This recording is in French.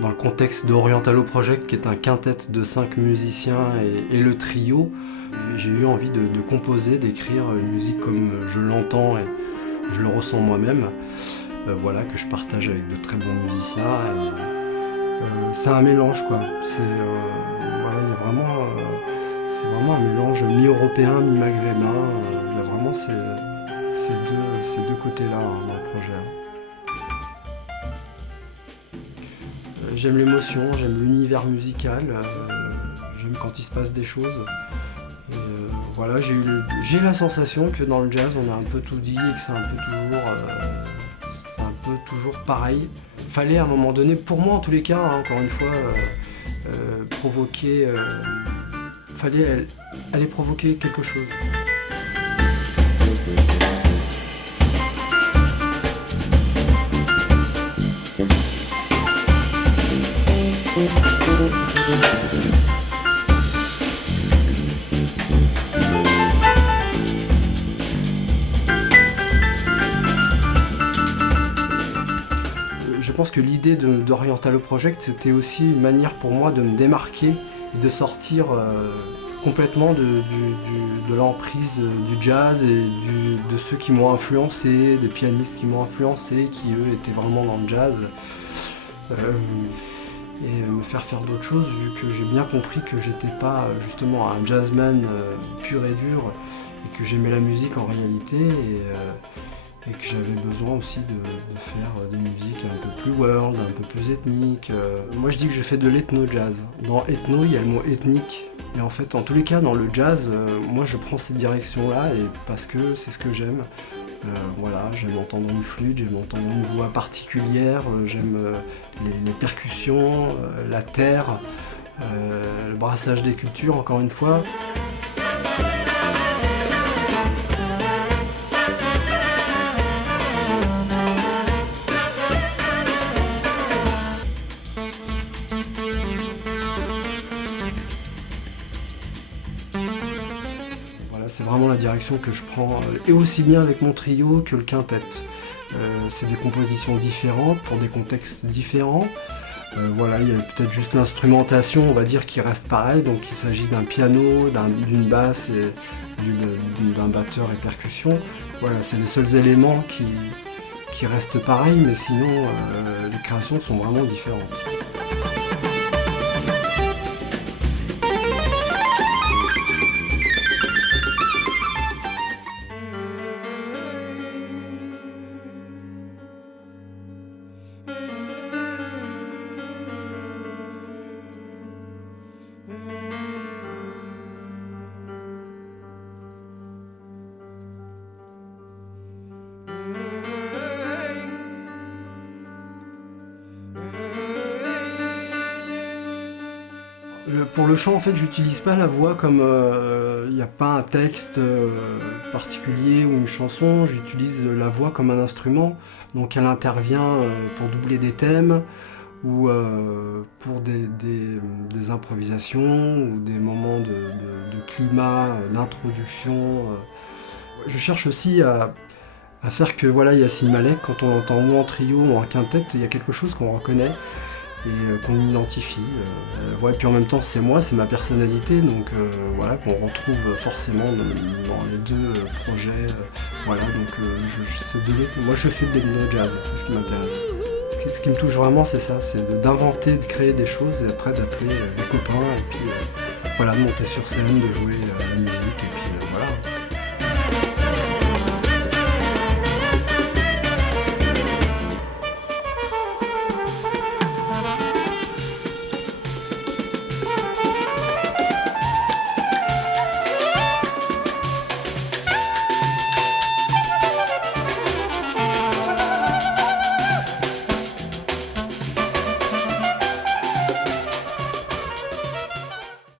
Dans le contexte d'Orientalo Project, qui est un quintet de 5 musiciens et le trio, j'ai eu envie de composer, d'écrire une musique comme je l'entends et je le ressens moi-même. Voilà, que je partage avec de très bons musiciens. C'est un mélange, quoi. Voilà, c'est vraiment un mélange mi-européen, mi-maghrébin. Il y a vraiment ces deux côtés-là dans le projet. J'aime l'émotion, j'aime l'univers musical, j'aime quand il se passe des choses. Et voilà, j'ai la sensation que dans le jazz, on a un peu tout dit et que c'est un peu toujours pareil. Il fallait à un moment donné, pour moi en tous les cas, hein, encore une fois, fallait aller provoquer quelque chose. Je pense que l'idée d'Orientalo Project, c'était aussi une manière pour moi de me démarquer et de sortir complètement de l'emprise du jazz et de ceux qui m'ont influencé, des pianistes qui m'ont influencé, qui eux étaient vraiment dans le jazz. Et me faire d'autres choses, vu que j'ai bien compris que j'étais pas justement un jazzman pur et dur, et que j'aimais la musique en réalité, et que j'avais besoin aussi de faire des musiques un peu plus world, un peu plus ethniques. Moi je dis que je fais de l'ethno-jazz. Dans ethno, il y a le mot ethnique, et en fait, en tous les cas, dans le jazz, moi je prends cette direction-là, et parce que c'est ce que j'aime. Voilà, j'aime entendre une flûte, j'aime entendre une voix particulière, j'aime les percussions, la terre, le brassage des cultures, encore une fois. C'est vraiment la direction que je prends, et aussi bien avec mon trio que le quintet. C'est des compositions différentes, pour des contextes différents. Voilà, il y a peut-être juste l'instrumentation, on va dire, qui reste pareil. Donc il s'agit d'un piano, d'une basse et d'un batteur et percussion. Voilà, c'est les seuls éléments qui restent pareils, mais sinon les créations sont vraiment différentes. Pour le chant, en fait, j'utilise pas la voix comme il n'y a pas un texte particulier ou une chanson. J'utilise la voix comme un instrument. Donc elle intervient pour doubler des thèmes ou pour des improvisations ou des moments de climat, d'introduction. Je cherche aussi à faire que voilà, Yacine Malek, quand on l'entend ou en trio ou en quintette, il y a quelque chose qu'on reconnaît et qu'on identifie. Ouais, puis en même temps, c'est moi, c'est ma personnalité, donc voilà, qu'on retrouve forcément dans les deux projets. Voilà, donc moi je fais de l'ethno-jazz, c'est ce qui m'intéresse. Ce qui me touche vraiment, c'est ça, c'est d'inventer, de créer des choses et après d'appeler les copains et puis voilà, de monter sur scène, de jouer la musique et puis voilà.